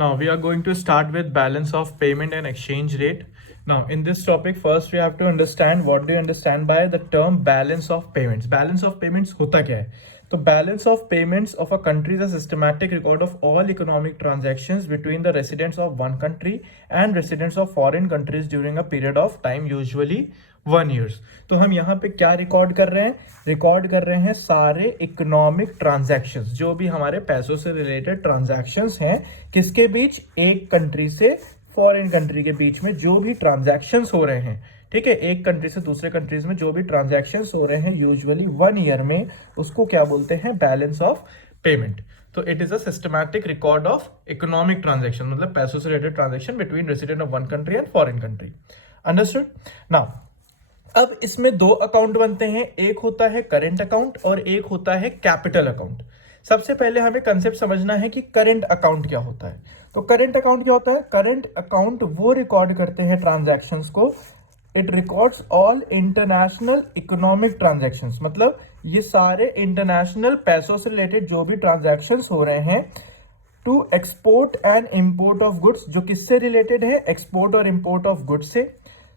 Now we are going to start with balance of payment and exchange rate. Now in this topic, first we have to understand what do you understand by the term balance of payments. Balance of payments होता क्या है? तो balance of payments of a country is a systematic record of all economic transactions between the residents of one country and residents of foreign countries during a period of time, usually 1 years. तो हम यहाँ पे क्या record कर रहे हैं? Record कर रहे हैं सारे इकोनॉमिक ट्रांजैक्शंस, जो भी हमारे पैसों से रिलेटेड ट्रांजैक्शंस हैं, किसके बीच? एक कंट्री से फॉरेन कंट्री के बीच में जो भी ट्रांजैक्शंस हो रहे हैं, ठीक है, एक कंट्री से दूसरे कंट्रीज में जो भी ट्रांजैक्शंस हो रहे हैं यूजुअली 1 ईयर में, उसको क्या बोलते हैं? Balance of payment. तो it is a systematic record of economic transaction, मतलब पैसों से related transaction between resident of one country and foreign country. Understood? Now अब इसमें दो अकाउंट बनते हैं, एक होता है करेंट अकाउंट और एक होता है कैपिटल अकाउंट. सबसे पहले हमें कंसेप्ट समझना है कि करेंट अकाउंट क्या होता है. तो करेंट अकाउंट क्या होता है? करेंट अकाउंट वो रिकॉर्ड करते हैं ट्रांजैक्शंस को. It records all international economic transactions, मतलब ये सारे इंटरनेशनल पैसों से रिलेटेड जो भी ट्रांजैक्शंस हो रहे हैं to export and import of goods. जो किससे रिलेटेड है? एक्सपोर्ट और इंपोर्ट ऑफ गुड्स से,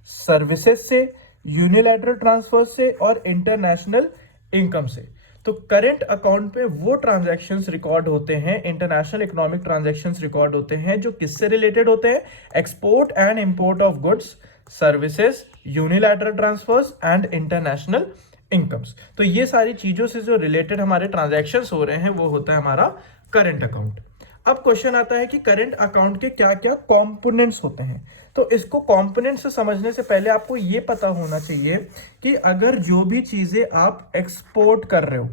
सर्विसेज से, यूनिलैटरल ट्रांसफर से और इंटरनेशनल इनकम से. तो करंट अकाउंट पे वो ट्रांजैक्शंस रिकॉर्ड होते हैं, इंटरनेशनल इकोनॉमिक ट्रांजैक्शंस रिकॉर्ड होते हैं जो किससे रिलेटेड होते हैं? Export and import of goods, services, unilateral transfers and international incomes. तो ये सारी चीजों से जो रिलेटेड हमारे ट्रांजैक्शंस हो रहे हैं वो होता है हमारा करंट अकाउंट. अब क्वेश्चन आता है कि करंट अकाउंट के क्या क्या कंपोनेंट्स होते हैं. तो इसको कंपोनेंट से समझने से पहले आपको ये पता होना चाहिए कि अगर जो भी चीजें आप एक्सपोर्ट कर रहे हो,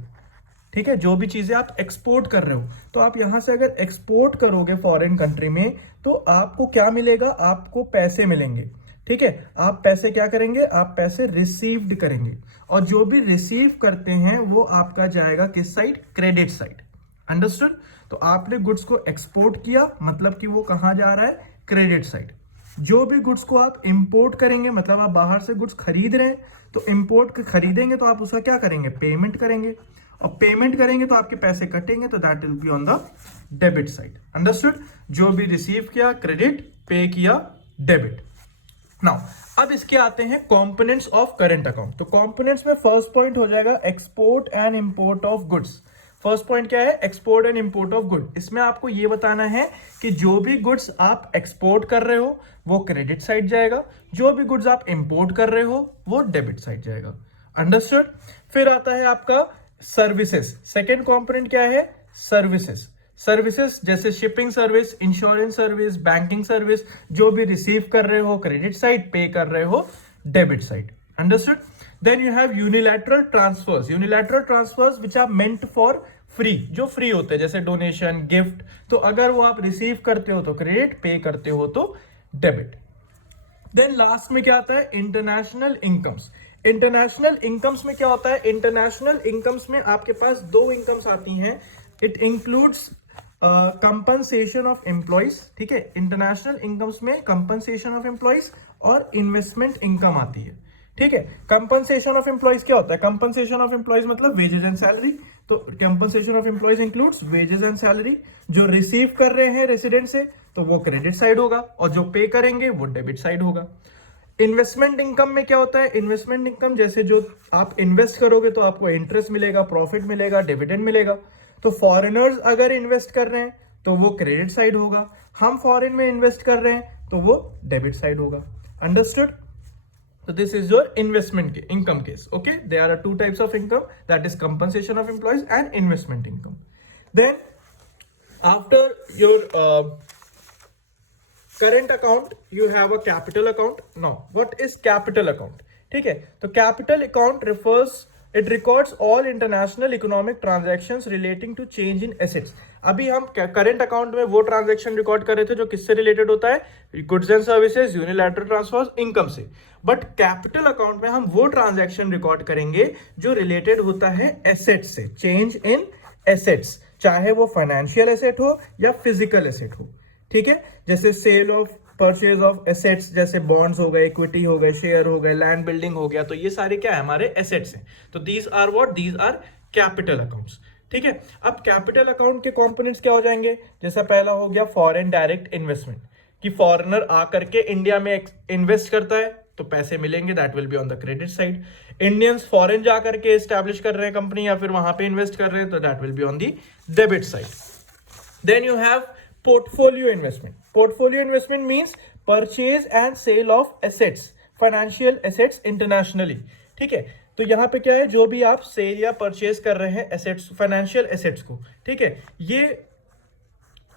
ठीक है, जो भी चीजें आप एक्सपोर्ट कर रहे हो, तो आप यहां से अगर एक्सपोर्ट करोगे फॉरेन कंट्री में तो आपको क्या मिलेगा? आपको पैसे मिलेंगे. ठीक है, आप पैसे क्या करेंगे? आप पैसे रिसीव्ड करेंगे. और जो भी रिसीव करते हैं वो आपका जाएगा किस साइड? Credit side. अंडरस्टूड? तो आपने गुड्स को एक्सपोर्ट किया, मतलब कि वो कहां जा रहा है? Credit side. जो भी गुड्स को आप इंपोर्ट करेंगे, मतलब आप बाहर से गुड्स खरीद रहे हैं, तो इंपोर्ट खरीदेंगे तो आप उसका क्या करेंगे? पेमेंट करेंगे. और पेमेंट करेंगे तो आपके पैसे कटेंगे, तो that will be on the debit side. Understood? जो भी रिसीव किया क्रेडिट, पे किया डेबिट. नाउ अब इसके आते हैं कंपोनेंट्स ऑफ करंट अकाउंट. तो कंपोनेंट्स में फर्स्ट पॉइंट हो जाएगा export and import of goods. First point क्या है? Export and import of good. इसमें आपको ये बताना है कि जो भी गुड्स आप एक्सपोर्ट कर रहे हो वो क्रेडिट साइड जाएगा, जो भी गुड्स आप इंपोर्ट कर रहे हो वो डेबिट साइड जाएगा. अंडरस्टूड? फिर आता है आपका सर्विसेज. सेकेंड कंपोनेंट क्या है? सर्विसेज. सर्विसेज जैसे shipping service, insurance service, banking service, जो भी रिसीव कर रहे हो क्रेडिट साइड, पे कर रहे हो debit side. Understood? Then you have unilateral transfers. Unilateral transfers which are meant for free, जो फ्री होते हैं, जैसे डोनेशन, गिफ्ट. तो अगर वो आप रिसीव करते हो तो क्रेडिट, पे करते हो तो डेबिट. देन लास्ट में क्या आता है? International incomes. इंटरनेशनल इनकम्स में क्या होता है? इंटरनेशनल इनकम्स में आपके पास दो इनकम्स आती हैं. It includes compensation of employees. ठीक है, इंटरनेशनल इनकम्स में कंपनसेशन ऑफ एम्प्लॉइज और इन्वेस्टमेंट इनकम आती है. ठीक है, कंपनसेशन ऑफ एम्प्लॉइज क्या होता है? कंपनसेशन ऑफ एम्प्लॉइज मतलब वेजेस एंड सैलरी. तो compensation of employees includes wages and salary. जो रिसीव कर रहे हैं रेसिडेंट से तो वो क्रेडिट साइड होगा, और जो पे करेंगे वो डेबिट साइड होगा. इन्वेस्टमेंट इनकम में क्या होता है? इन्वेस्टमेंट इनकम जैसे जो आप इन्वेस्ट करोगे तो आपको इंटरेस्ट मिलेगा, प्रॉफिट मिलेगा, डिविडेंड मिलेगा. तो फॉरेनर्स अगर इन्वेस्ट कर रहे हैं तो वो क्रेडिट साइड होगा, हम फॉरेन में इन्वेस्ट कर रहे हैं तो वो डेबिट साइड होगा. Understood? So this is your investment income case. Okay, there are two types of income, that is compensation of employees and investment income. Then after your current account you have a capital account. Now what is capital account? ठीक है, तो capital account it records all international economic transactions relating to change in assets. अभी हम current account में वो transaction record कर रहे थे जो किससे रिलेटेड होता है? Goods and services, unilateral transfers, income से. बट कैपिटल अकाउंट में हम वो ट्रांजैक्शन रिकॉर्ड करेंगे जो रिलेटेड होता है एसेट्स से, चेंज इन एसेट्स, चाहे वो फाइनेंशियल एसेट हो या फिजिकल एसेट हो. ठीक है, जैसे sale of purchase of assets, जैसे बॉन्ड्स हो गए, इक्विटी हो गए, शेयर हो गए, लैंड बिल्डिंग हो गया, तो ये सारे क्या है? हमारे एसेट्स हैं. तो these are what? These are capital accounts. ठीक है। अब कैपिटल अकाउंट के कंपोनेंट्स क्या हो जाएंगे, जैसा पहला हो गया फॉरेन डायरेक्ट इन्वेस्टमेंट, कि फॉरेनर आकर के इंडिया में इन्वेस्ट करता है तो पैसे मिलेंगे, that will be on the credit side. Indians foreign जा करके एस्टैब्लिश कर रहे हैं कंपनी या फिर वहां पे इन्वेस्ट कर रहे हैं तो that will be on the debit side. Then you have portfolio investment. Portfolio investment means purchase and sale of assets, financial assets internationally. ठीक है, तो यहां पे क्या है, जो भी आप सेल या परचेज कर रहे हैं एसेट्स, फाइनेंशियल एसेट्स को, ठीक है, ये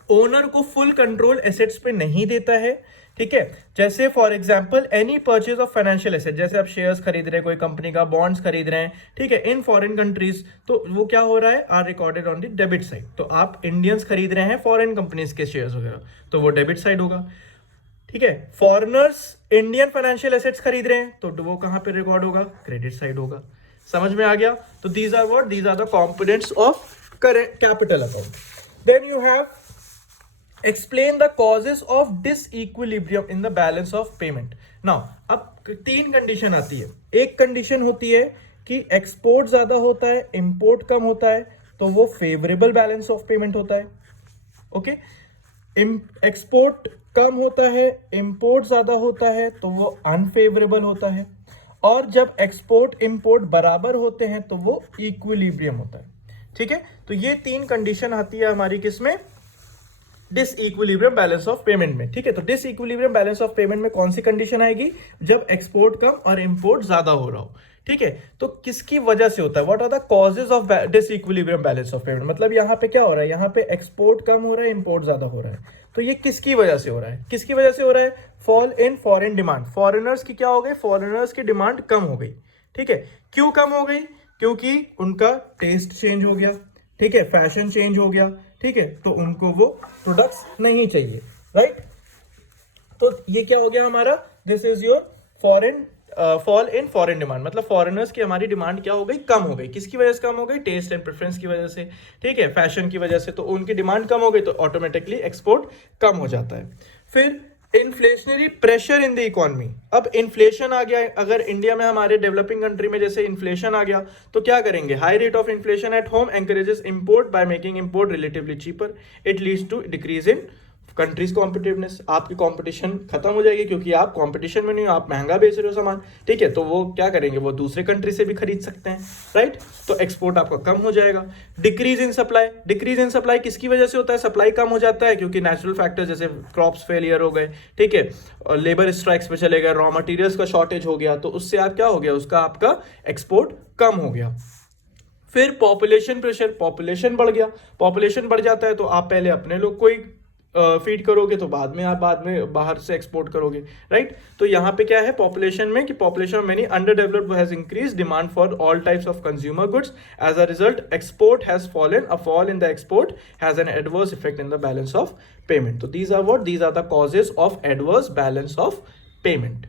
ओनर को फुल कंट्रोल एसेट्स पे नहीं देता है। ठीक है, जैसे for example any purchase of financial asset, जैसे आप शेयर्स खरीद रहे हैं कोई कंपनी का, बॉन्ड्स खरीद रहे हैं, ठीक है, इन फॉरेन कंट्रीज, तो वो क्या हो रहा है, are recorded on the debit side. तो आप इंडियंस खरीद रहे हैं फॉरेन कंपनीज के शेयर्स वगैरह, तो वो डेबिट साइड होगा। ठीक है, फॉरेनर्स इंडियन फाइनेंशियल एसेट्स खरीद रहे हैं तो वो कहां पे रिकॉर्ड होगा, क्रेडिट साइड होगा। समझ में आ गया। तो these are what, these are the components of capital account. Then you have explain the causes of disequilibrium in the balance of payment. Now अब तीन कंडीशन आती है। एक कंडीशन होती है कि एक्सपोर्ट ज्यादा होता है, इंपोर्ट कम होता है, तो वो फेवरेबल बैलेंस ऑफ पेमेंट होता है। ओके, एक्सपोर्ट कम होता है, इंपोर्ट ज्यादा होता है, तो वो अनफेवरेबल होता है। और जब एक्सपोर्ट इंपोर्ट बराबर होते हैं तो वो इक्विलिब्रियम होता है। ठीक है, तो ये तीन कंडीशन आती है हमारी किसमें, डिसइक्विलिब्रियम बैलेंस ऑफ पेमेंट में। ठीक है, तो डिसइक्विलिब्रियम बैलेंस ऑफ पेमेंट में कौन सी कंडीशन आएगी, जब एक्सपोर्ट कम और इंपोर्ट ज्यादा हो रहा हो। ठीक है, तो किसकी वजह से होता है, what are the causes of disequilibrium balance of payment, मतलब यहाँ पे क्या हो रहा है, यहाँ पे एक्सपोर्ट कम हो रहा है, इंपोर्ट ज्यादा हो रहा है, तो ये किसकी वजह से हो रहा है, किसकी वजह से हो रहा है, fall in foreign demand. Foreigners की क्या हो गई, फॉरेनर्स की डिमांड कम हो गई। ठीक है, क्यों कम हो गई, क्योंकि उनका टेस्ट चेंज हो गया, ठीक है, फैशन चेंज हो गया, ठीक है, तो उनको वो प्रोडक्ट्स नहीं चाहिए, राइट। तो ये क्या हो गया हमारा, this is your foreign fall in foreign demand, मतलब फॉरेनर्स की हमारी डिमांड क्या हो गई, कम हो गई। किसकी वजह से कम हो गई, टेस्ट एंड प्रेफरेंस की वजह से, ठीक है, फैशन की वजह से, तो उनकी डिमांड कम हो गई तो ऑटोमेटिकली एक्सपोर्ट कम हो जाता है। फिर inflationary pressure in the economy. अब इन्फ्लेशन आ गया, अगर इंडिया में हमारे डेवलपिंग कंट्री में जैसे इन्फ्लेशन आ गया तो क्या करेंगे, high rate of inflation at home encourages import by making import relatively cheaper, it leads to decrease in countries competitiveness. आपकी कंपटीशन खत्म हो जाएगी क्योंकि आप कंपटीशन में नहीं हो, आप महंगा बेच रहे हो सामान, ठीक है, तो वो क्या करेंगे, वो दूसरे कंट्री से भी खरीद सकते हैं, राइट, तो एक्सपोर्ट आपका कम हो जाएगा। Decrease in supply, decrease in supply किसकी वजह से होता है, सप्लाई कम हो जाता है क्योंकि नेचुरल फैक्टर्स जैसे क्रॉप्स फेलियर हो गए, ठीक है, और लेबर स्ट्राइक्स पे चले गए, रॉ मटेरियल्स का शॉर्टेज हो गया, तो उससे आप क्या हो गया, उसका आपका एक्सपोर्ट कम हो गया। फिर पॉपुलेशन प्रेशर, पॉपुलेशन बढ़ गया, पॉपुलेशन बढ़ जाता है तो आप पहले अपने लोग को ही फीड करोगे तो बाद में आप बाहर से एक्सपोर्ट करोगे, राइट। तो यहाँ पे क्या है पॉपुलेशन में, कि population of many under developed has increase demand for all types of consumer goods, as a result export has fallen, a fall in the export has an adverse effect in the balance of payment. तो these are what, these are the causes of adverse balance of payment.